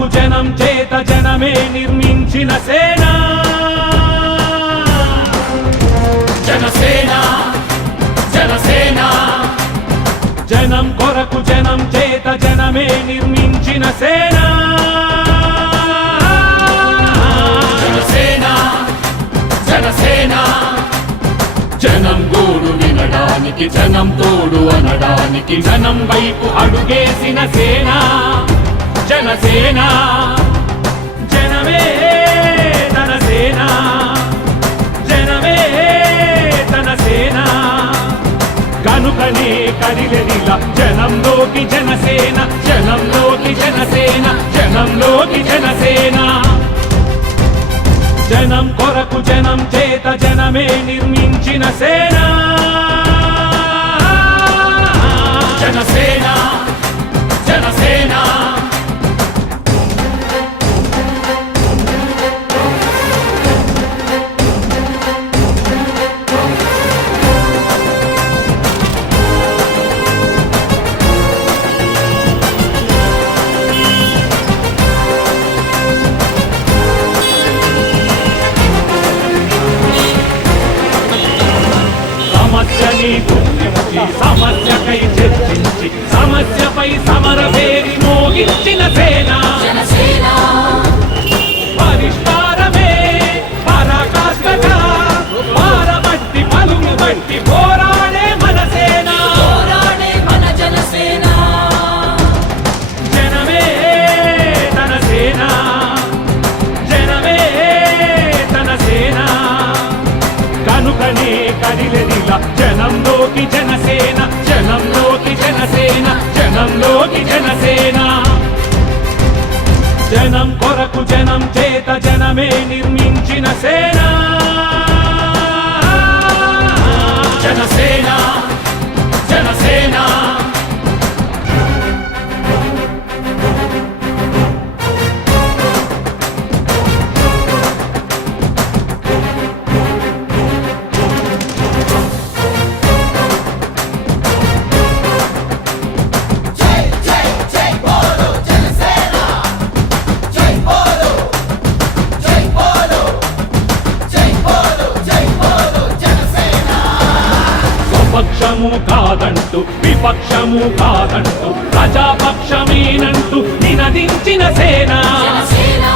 కొరకు జనం చేత జనమే నిర్మించిన సేన జనసేన జనసేన జనం కొరకు జనం చేత జనమే నిర్మించిన సేన జనసేన జనసేన జనం గోడు వినడానికి జనం తోడు అనడానికి జనం వైపు అడుగేసిన సేన జనసేన జనమే తన సేన జనమే తన సేన కనుకనే కదిలెదిలా జనంలోకి జనసేన జనంలోకి జనసేన జనంలోకి జనసేన జనం కొరకు జనం చేత జనమే నిర్మించిన సేన జనసేన జనసేన సమస్యని గుర్తించి సమస్యకై చర్చించి సమస్యపై సమరవేరి మోగించిన సేన జనసేన పరిష్కారమే పరాకాష్ఠగా పారబట్టి పలుము బట్టి పోరాడే మన సేన పోరాడే మన జనసేన జనమే తన సేన జనమే తన సేన కనుకనే కదిలెదిలా జనంలోకి జనసేన జనంలోకి జనసేన జనంలోకి జనసేన జనం కొరకు జనం చేత జనమే నిర్మించిన సేన జనసేన జనసేన స్వపక్షము కాదంటూ విపక్షము కాదంటూ ప్రజాపక్షమేనంటూ నినదించిన సేన జనసేన